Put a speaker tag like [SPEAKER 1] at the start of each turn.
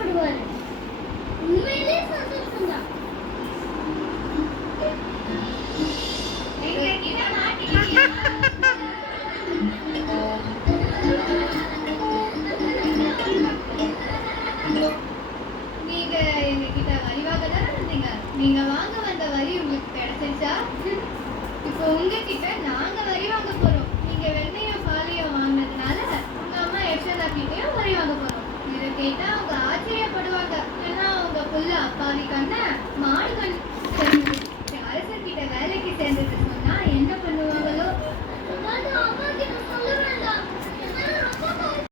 [SPEAKER 1] சந்தோஷப்படுவார் உண்மையிலே சந்தோஷம் தான்
[SPEAKER 2] நீங்க எங்ககிட்ட வழிவாக தானே இருந்தீங்க நீங்க வாங்க புள்ள அப்பாவி கண்ண. மாடு கண்